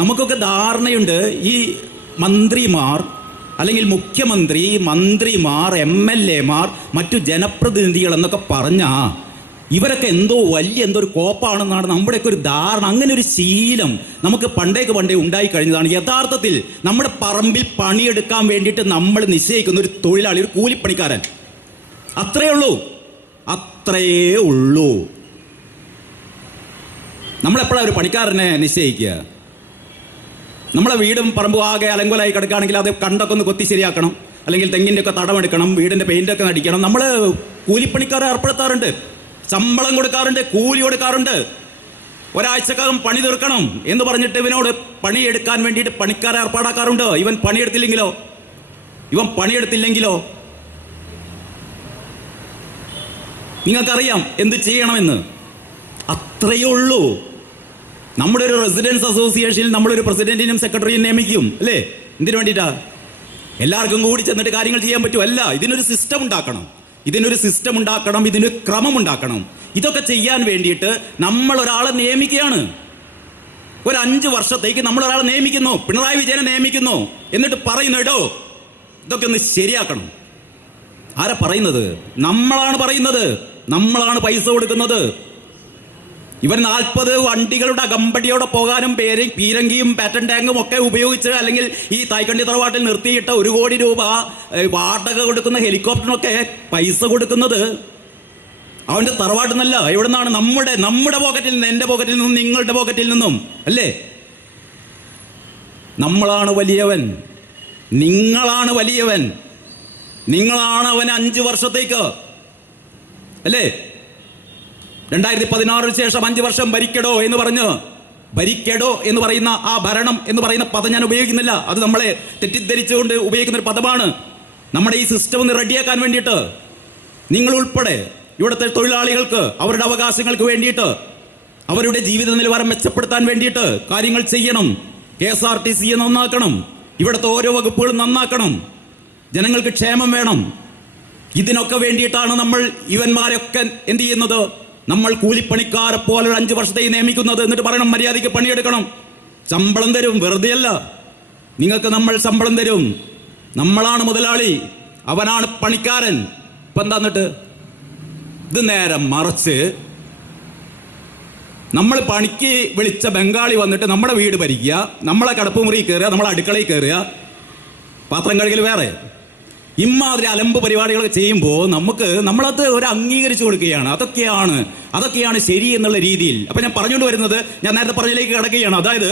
നമുക്കൊക്കെ ധാരണയുണ്ട് ഈ മന്ത്രിമാർ അല്ലെങ്കിൽ മുഖ്യമന്ത്രി, മന്ത്രിമാർ, MLA മാർ, മറ്റു ജനപ്രതിനിധികൾ എന്നൊക്കെ പറഞ്ഞാൽ ഇവരൊക്കെ എന്തോ ഒരു കോപ്പാണെന്നാണ് നമ്മുടെയൊക്കെ ഒരു ധാരണ. അങ്ങനെ ഒരു ശീലം നമുക്ക് പണ്ടേ ഉണ്ടായി കഴിഞ്ഞതാണ്. യഥാർത്ഥത്തിൽ നമ്മുടെ പറമ്പിൽ പണിയെടുക്കാൻ വേണ്ടിയിട്ട് നമ്മൾ നിശ്ചയിക്കുന്ന ഒരു തൊഴിലാളി, ഒരു കൂലിപ്പണിക്കാരൻ, അത്രയേ ഉള്ളൂ. നമ്മളെപ്പോഴാണ് ഒരു പണിക്കാരനെ നിശ്ചയിക്കുക? നമ്മളെ വീടും പറമ്പും ആകെ അലങ്കോലായി കിടക്കുകയാണെങ്കിൽ അത് കണ്ടൊക്കെ ഒന്ന് കൊത്തി ശരിയാക്കണം, അല്ലെങ്കിൽ തെങ്ങിൻ്റെ ഒക്കെ തടമെടുക്കണം, വീടിൻ്റെ പെയിൻ്റൊക്കെ നടിക്കണം. നമ്മൾ കൂലിപ്പണിക്കാരെ ഏർപ്പെടുത്താറുണ്ട്, ശമ്പളം കൊടുക്കാറുണ്ട്, കൂലി കൊടുക്കാറുണ്ട്. ഒരാഴ്ചക്കകം പണി തീർക്കണം എന്ന് പറഞ്ഞിട്ട് ഇവനോട് പണിയെടുക്കാൻ വേണ്ടിയിട്ട് പണിക്കാരെ ഏർപ്പാടാക്കാറുണ്ട്. ഇവൻ പണിയെടുത്തില്ലെങ്കിലോ നിങ്ങൾക്കറിയാം എന്ത് ചെയ്യണമെന്ന്. അത്രയേ ഉള്ളൂ. നമ്മുടെ ഒരു റെസിഡൻസ് അസോസിയേഷനിൽ നമ്മളൊരു പ്രസിഡന്റിനും സെക്രട്ടറിയും നിയമിക്കും, അല്ലേ? എന്തിനു വേണ്ടിയിട്ടാ? എല്ലാവർക്കും കൂടി ചെന്നിട്ട് കാര്യങ്ങൾ ചെയ്യാൻ പറ്റും? അല്ല. ഇതിനൊരു സിസ്റ്റം ഉണ്ടാക്കണം, ഇതിനൊരു ക്രമം ഉണ്ടാക്കണം. ഇതൊക്കെ ചെയ്യാൻ വേണ്ടിയിട്ട് നമ്മൾ ഒരാളെ നിയമിക്കുകയാണ്. ഒരു 5 വർഷത്തേക്ക് നമ്മൾ ഒരാളെ നിയമിക്കുന്നു, പിണറായി വിജയനെ നിയമിക്കുന്നു. എന്നിട്ട് പറയുന്നോ ഇതൊക്കെ ഒന്ന് ശരിയാക്കണം. ആരാ പറയുന്നത്? നമ്മളാണ് പറയുന്നത്. നമ്മളാണ് പൈസ കൊടുക്കുന്നത്. ഇവൻ 40 വണ്ടികളുടെ അകമ്പടിയോടെ പോകാനും പീരങ്കിയും പാറ്റൻ ടാങ്കും ഒക്കെ ഉപയോഗിച്ച്, അല്ലെങ്കിൽ ഈ തായ്ക്കണ്ടി തറവാട്ടിൽ നിർത്തിയിട്ട 1 കോടി രൂപ വാടക കൊടുക്കുന്ന ഹെലികോപ്റ്ററിനൊക്കെ പൈസ കൊടുക്കുന്നത് അവന്റെ തറവാട്ടിൽ നിന്നല്ല. എവിടെ നിന്നാണ്? നമ്മുടെ പോക്കറ്റിൽ നിന്ന്, എന്റെ പോക്കറ്റിൽ നിന്നും, നിങ്ങളുടെ പോക്കറ്റിൽ നിന്നും, അല്ലേ? നമ്മളാണ് വലിയവൻ, നിങ്ങളാണ് വലിയവൻ. നിങ്ങളാണ് അവൻ 5 വർഷത്തേക്ക്, അല്ലേ? 2016 ശേഷം 5 വർഷം ഭരിക്കടോ എന്ന് പറയുന്ന ആ ഭരണം എന്ന് പറയുന്ന പദം ഞാൻ ഉപയോഗിക്കുന്നില്ല. അത് നമ്മളെ തെറ്റിദ്ധരിച്ചുകൊണ്ട് ഉപയോഗിക്കുന്ന ഒരു പദമാണ്. നമ്മുടെ ഈ സിസ്റ്റം ഒന്ന് റെഡിയാക്കാൻ വേണ്ടിയിട്ട് നിങ്ങൾ ഉൾപ്പെടെ ഇവിടുത്തെ തൊഴിലാളികൾക്ക് അവരുടെ അവകാശങ്ങൾക്ക് വേണ്ടിയിട്ട്, അവരുടെ ജീവിത നിലവാരം മെച്ചപ്പെടുത്താൻ വേണ്ടിയിട്ട് കാര്യങ്ങൾ ചെയ്യണം. KSRTC നന്നാക്കണം, ഇവിടുത്തെ ഓരോ വകുപ്പുകളും നന്നാക്കണം, ജനങ്ങൾക്ക് ക്ഷേമം വേണം. ഇതിനൊക്കെ വേണ്ടിയിട്ടാണ് നമ്മൾ ഇവന്മാരൊക്കെ എന്ത് ചെയ്യുന്നത്? നമ്മൾ കൂലിപ്പണിക്കാരെ പോലെ 5 വർഷത്തേക്ക് നിയമിക്കുന്നത്. എന്നിട്ട് പറയണം മര്യാദയ്ക്ക് പണിയെടുക്കണം, ശമ്പളം തരും. വെറുതെ അല്ല, നിങ്ങൾക്ക് നമ്മൾ ശമ്പളം തരും. നമ്മളാണ് മുതലാളി, അവനാണ് പണിക്കാരൻ. ഇപ്പൊ എന്താന്നിട്ട് ഇത് നേരെ മറിച്ച് നമ്മൾ പണിക്ക് വിളിച്ച ബംഗാളി വന്നിട്ട് നമ്മുടെ വീട് ഭരിക്കുക, നമ്മളെ കിടപ്പുമുറി കയറുക, നമ്മളെ അടുക്കളയിൽ കയറുക, പാത്രം കഴുകൽ വേറെ. ഇമ്മാതിരി അലമ്പ് പരിപാടികളൊക്കെ ചെയ്യുമ്പോൾ നമ്മളത് ഒരു അംഗീകരിച്ചു കൊടുക്കുകയാണ്. അതൊക്കെയാണ് ശരി എന്നുള്ള രീതിയിൽ. അപ്പൊ ഞാൻ പറഞ്ഞുകൊണ്ട് വരുന്നത്, ഞാൻ നേരത്തെ പറഞ്ഞതിലേക്ക് കിടക്കുകയാണ്. അതായത്